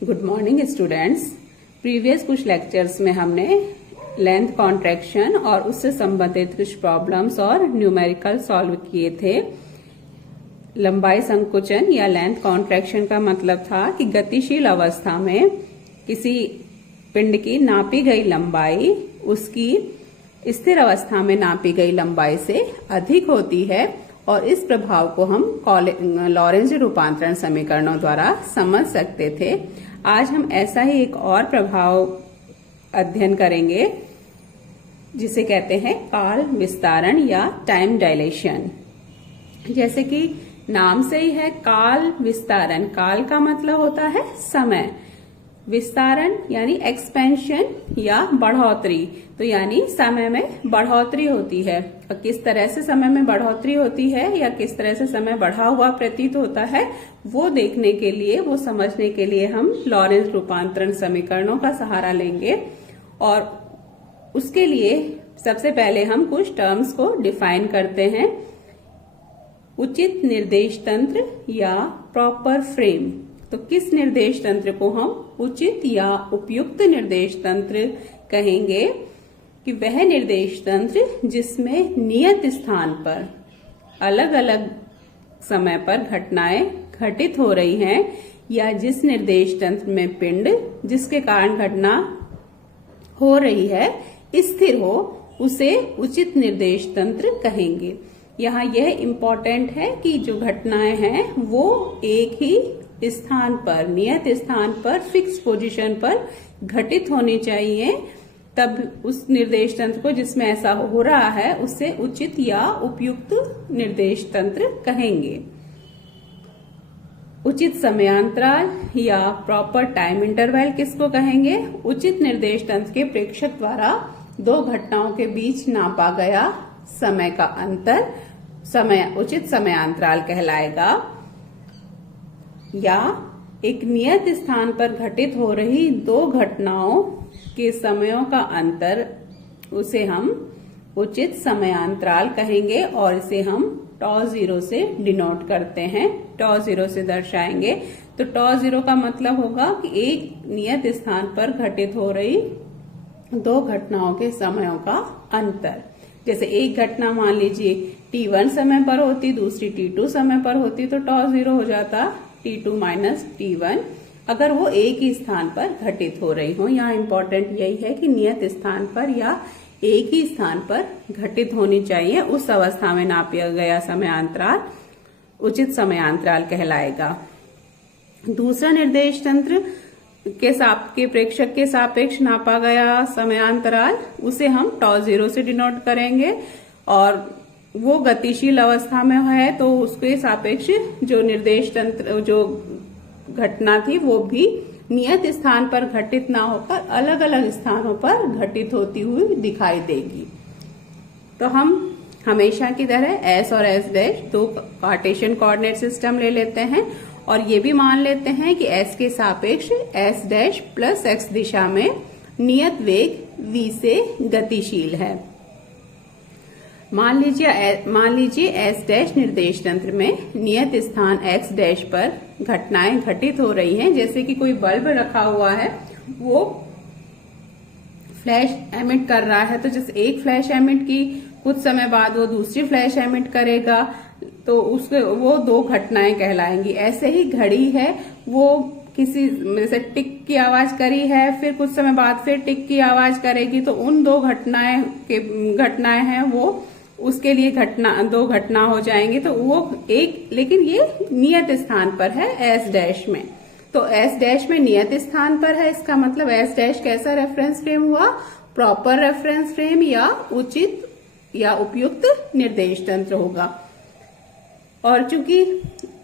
Good morning students. Previous कुछ lectures में हमने लेंथ कॉन्ट्रैक्शन और उससे संबंधित कुछ प्रॉब्लम्स और न्यूमेरिकल सॉल्व किए थे। लंबाई संकुचन या लेंथ कॉन्ट्रैक्शन का मतलब था कि गतिशील अवस्था में किसी पिंड की नापी गई लंबाई उसकी स्थिर अवस्था में नापी गई लंबाई से अधिक होती है, और इस प्रभाव को हम लॉरेंज रूपांतरण समीकरणों द्वारा समझ सकते थे। आज हम ऐसा ही एक और प्रभाव अध्ययन करेंगे जिसे कहते हैं काल विस्तारण या टाइम डायलेशन। जैसे कि नाम से ही है काल विस्तारण, काल का मतलब होता है समय, विस्तारण यानी एक्सपेंशन या बढ़ोतरी, तो यानी समय में बढ़ोतरी होती है। और किस तरह से समय में बढ़ोतरी होती है या किस तरह से समय बढ़ा हुआ प्रतीत होता है वो देखने के लिए, वो समझने के लिए हम लॉरेंज रूपांतरण समीकरणों का सहारा लेंगे। और उसके लिए सबसे पहले हम कुछ टर्म्स को डिफाइन करते हैं। उचित निर्देश तंत्र या प्रॉपर फ्रेम, तो किस निर्देश तंत्र को हम उचित या उपयुक्त निर्देश तंत्र कहेंगे? कि वह निर्देश तंत्र जिसमें नियत स्थान पर अलग अलग समय पर घटनाएं घटित हो रही हैं, या जिस निर्देश तंत्र में पिंड जिसके कारण घटना हो रही है स्थिर हो, उसे उचित निर्देश तंत्र कहेंगे। यहाँ यह इम्पोर्टेंट है कि जो घटनाएं हैं वो एक ही स्थान पर, नियत स्थान पर, फिक्स पोजीशन पर घटित होनी चाहिए, तब उस निर्देश तंत्र को जिसमें ऐसा हो रहा है उससे उचित या उपयुक्त निर्देश तंत्र कहेंगे। उचित समयांतराल या प्रॉपर टाइम इंटरवल किसको कहेंगे? उचित निर्देश तंत्र के प्रेक्षक द्वारा दो घटनाओं के बीच नापा गया समय का अंतर उचित समयांतराल कहलाएगा। या एक नियत स्थान पर घटित हो रही दो घटनाओं के समयों का अंतर, उसे हम उचित समयांतराल कहेंगे, और इसे हम τ0 से डिनोट करते हैं, τ0 से दर्शाएंगे। तो τ0 का मतलब होगा कि एक नियत स्थान पर घटित हो रही दो घटनाओं के समयों का अंतर। जैसे एक घटना मान लीजिए t1 समय पर होती, दूसरी t2 समय पर होती, तो τ0 हो जाता t2 माइनस t1, अगर वो एक ही स्थान पर घटित हो रही हो। यहाँ इम्पोर्टेंट यही है कि नियत स्थान पर या एक ही स्थान पर घटित होनी चाहिए, उस अवस्था में नापा गया समयांतराल उचित समयांतराल कहलाएगा। दूसरा निर्देश तंत्र के प्रेक्षक के सापेक्ष नापा गया समयांतराल, उसे हम τ0 से डिनोट करेंगे, और वो गतिशील अवस्था में है तो उसके सापेक्ष जो निर्देश तंत्र, जो घटना थी वो भी नियत स्थान पर घटित ना होकर अलग अलग स्थानों पर घटित होती हुई दिखाई देगी। तो हम हमेशा की तरह S और S' दो कार्टेशियन कोऑर्डिनेट सिस्टम ले लेते हैं, और ये भी मान लेते हैं कि S के सापेक्ष S' प्लस x दिशा में नियत वेग v से गतिशील है। मान लीजिए S' निर्देश तंत्र में नियत स्थान x' पर घटनाएं घटित हो रही हैं। जैसे कि कोई बल्ब रखा हुआ है, वो फ्लैश एमिट कर रहा है, तो जैसे एक फ्लैश एमिट की, कुछ समय बाद वो दूसरी फ्लैश एमिट करेगा, तो वो दो घटनाएं कहलाएंगी। ऐसे ही घड़ी है, वो किसी जैसे टिक की आवाज करी है, फिर कुछ समय बाद फिर टिक की आवाज करेगी, तो उन दो घटनाएं हैं वो उसके लिए दो घटना हो जाएंगी। तो वो एक, लेकिन ये नियत स्थान पर है S' में, तो S' में नियत स्थान पर है, इसका मतलब S' कैसा रेफरेंस फ्रेम हुआ? प्रॉपर रेफरेंस फ्रेम या उचित या उपयुक्त निर्देश तंत्र होगा। और चूंकि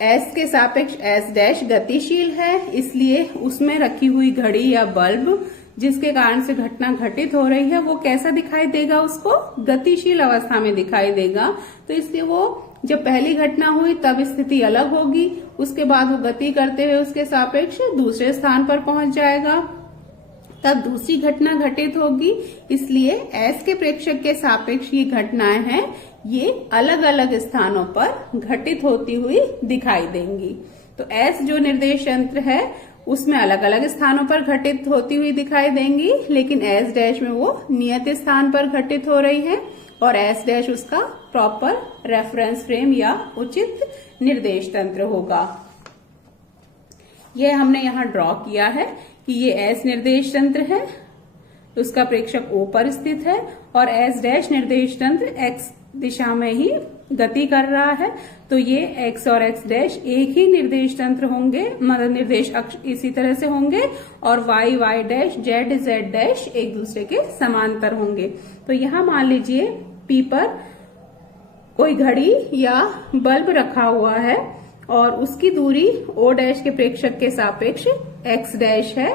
S के सापेक्ष S' गतिशील है, इसलिए उसमें रखी हुई घड़ी या बल्ब जिसके कारण से घटना घटित हो रही है वो कैसा दिखाई देगा? उसको गतिशील अवस्था में दिखाई देगा। तो इसलिए वो जब पहली घटना हुई तब स्थिति अलग होगी, उसके बाद वो गति करते हुए उसके सापेक्ष दूसरे स्थान पर पहुंच जाएगा, तब दूसरी घटना घटित होगी। इसलिए S के प्रेक्षक के सापेक्ष ये घटनाएं हैं, ये अलग अलग स्थानों पर घटित होती हुई दिखाई देंगी। तो S जो निर्देश तंत्र है उसमें अलग अलग स्थानों पर घटित होती हुई दिखाई देंगी, लेकिन एस डैश में वो नियत स्थान पर घटित हो रही है और एस डैश उसका प्रॉपर रेफरेंस फ्रेम या उचित निर्देश तंत्र होगा। यह हमने यहाँ ड्रॉ किया है कि ये एस निर्देश तंत्र है, उसका प्रेक्षक O पर स्थित है और एस डैश निर्देश तंत्र एक्स दिशा में ही गति कर रहा है, तो ये एक्स और एक्स डैश एक ही निर्देश तंत्र होंगे, मतलब निर्देश अक्ष इसी तरह से होंगे और Y Y dash Z Z dash एक दूसरे के समांतर होंगे। तो यहाँ मान लीजिए P पर कोई घड़ी या बल्ब रखा हुआ है और उसकी दूरी O डैश के प्रेक्षक के सापेक्ष x डैश है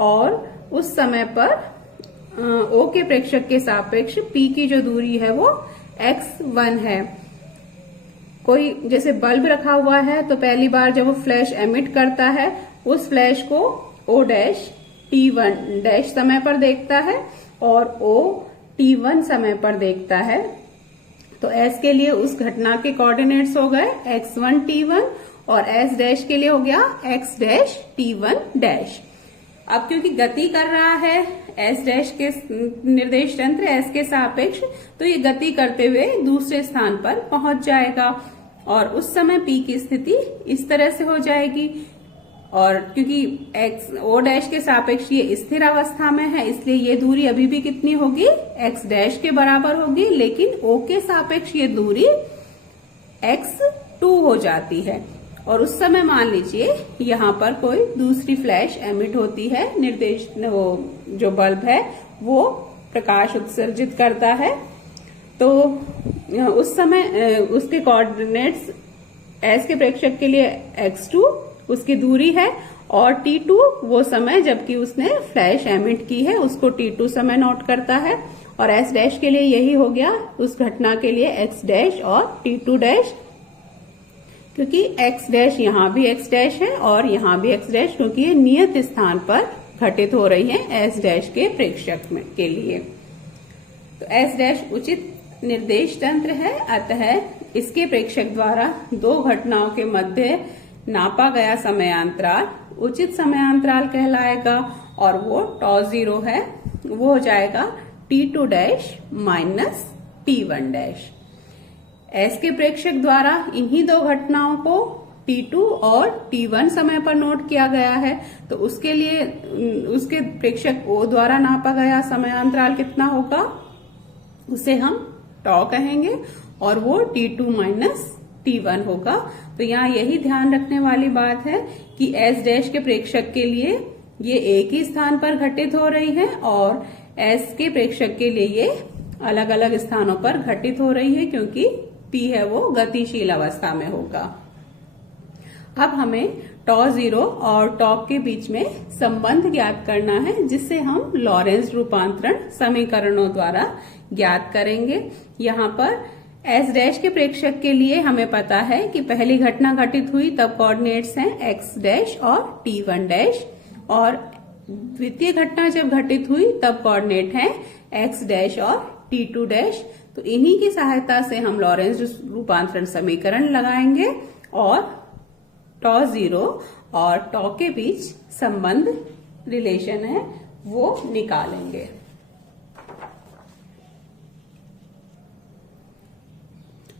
और उस समय पर O के प्रेक्षक के सापेक्ष P की जो दूरी है वो x1 है। कोई जैसे बल्ब रखा हुआ है तो पहली बार जब वो फ्लैश एमिट करता है उस फ्लैश को O डैश t1 डैश समय पर देखता है और O t1 समय पर देखता है। तो S के लिए उस घटना के कोऑर्डिनेट्स हो गए x1 t1 और S डैश के लिए हो गया x डैश t1 डैश। अब क्योंकि गति कर रहा है S डैश के निर्देश तंत्र S के सापेक्ष, तो ये गति करते हुए दूसरे स्थान पर पहुंच जाएगा और उस समय P की स्थिति इस तरह से हो जाएगी। और क्योंकि x O डैश के सापेक्ष ये स्थिर अवस्था में है, इसलिए ये दूरी अभी भी कितनी होगी, x डैश के बराबर होगी, लेकिन O के सापेक्ष ये दूरी x2 हो जाती है। और उस समय मान लीजिए यहाँ पर कोई दूसरी फ्लैश एमिट होती है, निर्देश वो जो बल्ब है वो प्रकाश उत्सर्जित करता है, तो उस समय उसके कोऑर्डिनेट्स S के प्रेक्षक के लिए x2 उसकी दूरी है और t2 वो समय जबकि उसने फ्लैश एमिट की है उसको t2 समय नोट करता है और S डैश के लिए यही हो गया उस घटना के लिए x डैश और t2 डैश, क्योंकि x डैश यहाँ भी x डैश है और यहाँ भी x डैश, क्योंकि ये नियत स्थान पर घटित हो रही है S डैश के प्रेक्षक में के लिए। तो S डैश उचित निर्देश तंत्र है, अतः इसके प्रेक्षक द्वारा दो घटनाओं के मध्य नापा गया समयांतराल उचित समयांतराल कहलाएगा और वो τ0 है, वो हो जाएगा t2 dash minus t1 dash. S के प्रेक्षक द्वारा इन्हीं दो घटनाओं को t2 और t1 समय पर नोट किया गया है, तो उसके लिए उसके प्रेक्षक O द्वारा नापा गया समयांतराल कितना होगा, उसे हम τ कहेंगे और वो t2 माइनस t1 होगा। तो यहाँ यही ध्यान रखने वाली बात है कि S डैश के प्रेक्षक के लिए ये एक ही स्थान पर घटित हो रही है और S के प्रेक्षक के लिए ये अलग अलग स्थानों पर घटित हो रही है, क्योंकि P है वो गतिशील अवस्था में होगा। अब हमें τ0 और τ के बीच में संबंध ज्ञात करना है, जिससे हम लॉरेंज रूपांतरण समीकरणों द्वारा ज्ञात करेंगे। यहाँ पर S डैश के प्रेक्षक के लिए हमें पता है कि पहली घटना घटित हुई तब कोऑर्डिनेट्स हैं x डैश और t1 डैश और द्वितीय घटना जब घटित हुई तब कोऑर्डिनेट हैं x डैश और t2 डैश। तो इन्हीं की सहायता से हम लॉरेंज रूपांतरण समीकरण लगाएंगे और τ0 और τ के बीच संबंध रिलेशन है वो निकालेंगे।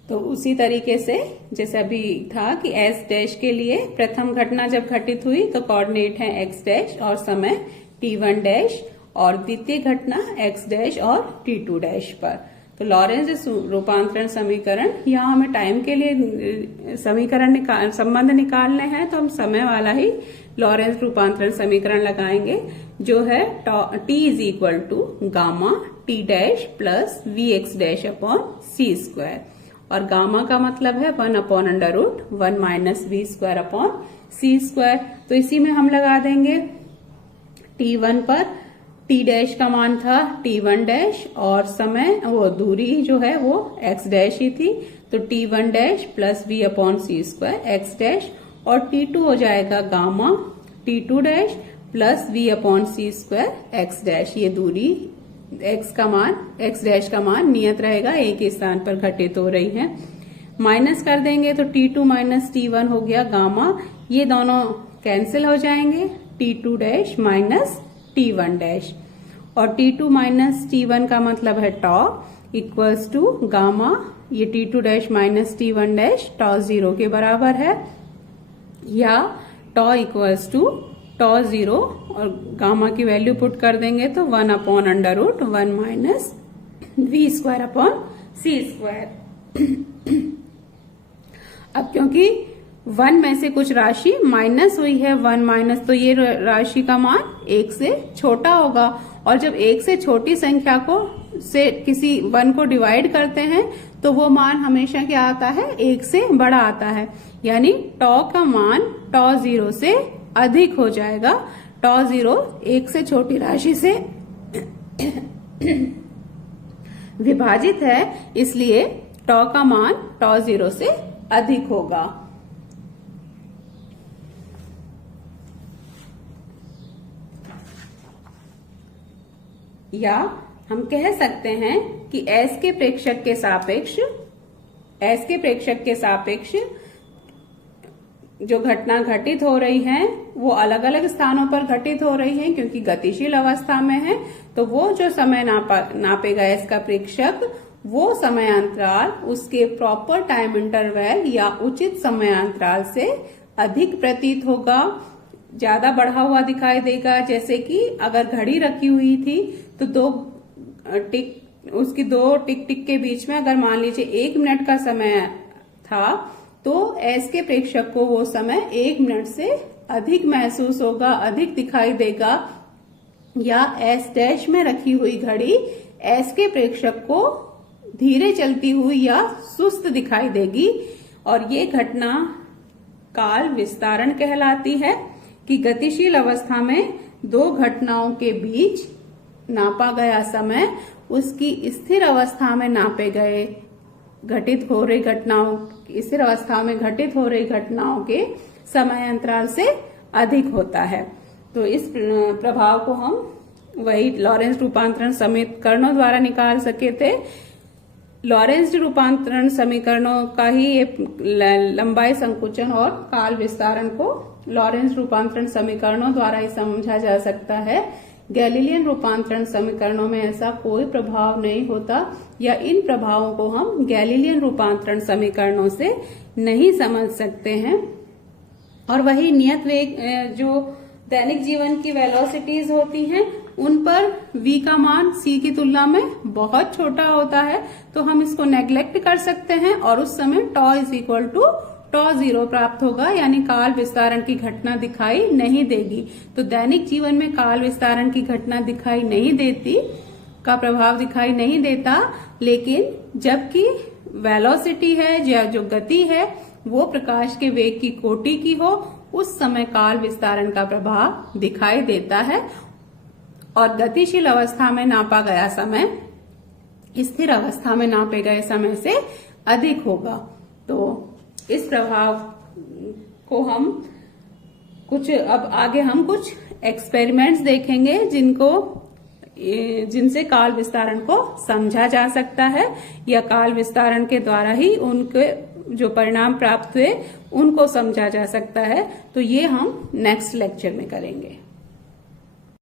तो उसी तरीके से जैसे अभी था कि S डैश के लिए प्रथम घटना जब घटित हुई तो कोऑर्डिनेट है x डैश और समय t1 डैश और द्वितीय घटना x डैश और t2 डैश पर। तो लॉरेंज रूपांतरण समीकरण, यहाँ हमें टाइम के लिए समीकरण संबंध निकालने हैं, तो हम समय वाला ही लॉरेंज रूपांतरण समीकरण लगाएंगे, जो है t is equal to gamma t dash plus vx dash upon c square, और गामा का मतलब है 1/√1 minus v square upon c square. तो इसी में हम लगा देंगे t1 पर t डैश का मान था t1 डैश और समय वो दूरी जो है वो x डैश ही थी, तो t1 dash plus v upon c square x dash और t2 हो जाएगा gamma t2 dash plus v upon c square x dash. ये दूरी x डैश का मान नियत रहेगा, एक ही स्थान पर घटित हो रही है। माइनस कर देंगे तो t2 माइनस t1 हो गया गामा, ये दोनों कैंसिल हो जाएंगे, T2 dash minus T1 dash, और T2 माइनस T1 का मतलब है टॉ इक्वल्स टू गामा, ये T2 dash minus T1 dash टॉ 0 के बराबर है, या टॉ इक्वल्स टू टॉ 0 और गामा की वैल्यू पुट कर देंगे तो 1/√1 माइनस v²/c²। अब क्योंकि 1 में से कुछ राशि माइनस हुई है 1 माइनस, तो ये राशि का मान 1 से छोटा होगा, और जब 1 से छोटी संख्या को से किसी 1 को डिवाइड करते हैं तो वो मान हमेशा क्या आता है, 1 से बड़ा आता है, यानी टॉ का मान टॉ 0 से अधिक हो जाएगा। टॉ 0 1 से छोटी राशि से विभाजित है, इसलिए टॉ का मान टॉ 0 से अधिक होगा। या हम कह सकते हैं कि s के प्रेक्षक के सापेक्ष जो घटना घटित हो रही है वो अलग अलग स्थानों पर घटित हो रही है, क्योंकि गतिशील अवस्था में है, तो वो जो समय नापेगा s का प्रेक्षक, वो समयांतराल उसके प्रॉपर टाइम इंटरवल या उचित समयांतराल से अधिक प्रतीत होगा, ज्यादा बढ़ा हुआ दिखाई देगा। जैसे कि अगर घड़ी रखी हुई थी तो उसकी दो टिक टिक के बीच में अगर मान लीजिए 1 मिनट का समय था, तो s के प्रेक्षक को वो समय 1 मिनट से अधिक महसूस होगा, अधिक दिखाई देगा। या s डैश में रखी हुई घड़ी s के प्रेक्षक को धीरे चलती हुई या सुस्त दिखाई देगी, और ये घटना काल विस्तारण कहलाती है कि गतिशील अवस्था में दो घटनाओं के बीच नापा गया समय उसकी स्थिर अवस्था में नापे गए घटित हो रही घटनाओं स्थिर अवस्था में घटित हो रही घटनाओं के समय अंतराल से अधिक होता है। तो इस प्रभाव को हम वही लॉरेंज रूपांतरण समीकरणों द्वारा निकाल सके थे। लॉरेंज रूपांतरण समीकरणों का ही ये लंबाई संकुचन और काल विस्तारण को लॉरेंज रूपांतरण समीकरणों द्वारा ही समझा जा सकता है। गैलीलियन रूपांतरण समीकरणों में ऐसा कोई प्रभाव नहीं होता, या इन प्रभावों को हम गैलीलियन रूपांतरण समीकरणों से नहीं समझ सकते हैं। और वही नियत वेग जो दैनिक जीवन की वेलोसिटीज होती हैं, उन पर v का मान c की तुलना में बहुत छोटा होता है, तो हम इसको नेग्लेक्ट कर सकते हैं और उस समय टॉ इज इक्वल टू टॉ 0 प्राप्त होगा, यानी काल विस्तारण की घटना दिखाई नहीं देगी। तो दैनिक जीवन में काल विस्तारण की घटना दिखाई नहीं देती, का प्रभाव दिखाई नहीं देता, लेकिन जबकि वेलोसिटी है या जो गति है वो प्रकाश के वेग की कोटि की हो, उस समय काल विस्तारण का प्रभाव दिखाई देता है, और गतिशील अवस्था में नापा गया समय स्थिर अवस्था में नापे गए समय से अधिक होगा। तो इस प्रभाव को हम अब आगे हम कुछ एक्सपेरिमेंट्स देखेंगे जिनसे काल विस्तारण को समझा जा सकता है, या काल विस्तारण के द्वारा ही उनके जो परिणाम प्राप्त हुए उनको समझा जा सकता है। तो ये हम नेक्स्ट लेक्चर में करेंगे।